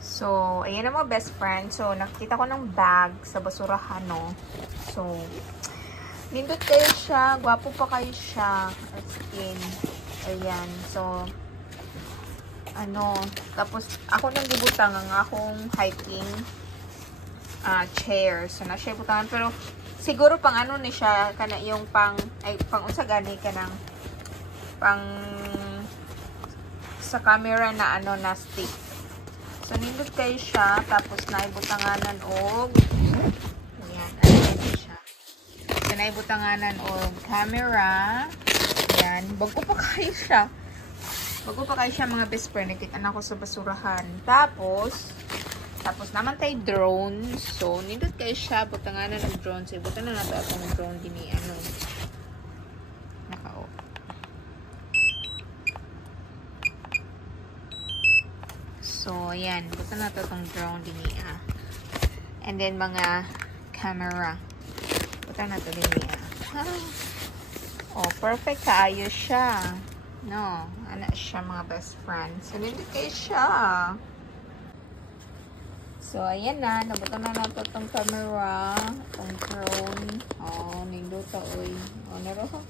So, ayan ang mga best friend. So, nakita ko ng bag sa basurahan, no? So, nindot kayo siya. Gwapo pa kayo siya. As in. Ayan. So, tapos, ako nang gibutang ang akong hiking chair. So, na siya butangan. Pero, siguro pang ano ni siya, kana yung pang unsa gani ka ng, pang, sa camera na na stick. So, nindot kayo siya, tapos naibutanganan og, ayan, ayan siya. So, naibutanganan og camera, ayan, bago pa kayo siya. Bago pa kayo siya mga best friend, nakita na ako sa basurahan. Tapos naman tayo drone. So, nindot kayo siya, butanganan ng drone. So, ibutan na nato atong drone din naka-off. So, ayan. Buta na ito itong drone din And then, mga camera. Buta na ito din Oh, perfect. Kaayos siya. No. Ano siya, mga best friends. So, nandito kayo siya. So, ayan na. Nabuta na nato itong camera. Itong drone. Oh, nindota, oy. Oh, naroon.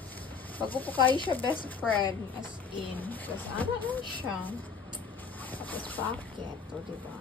Bago po kayo siya, best friend. As in. Tapos, ano lang siya. Tapos pocket, o diba?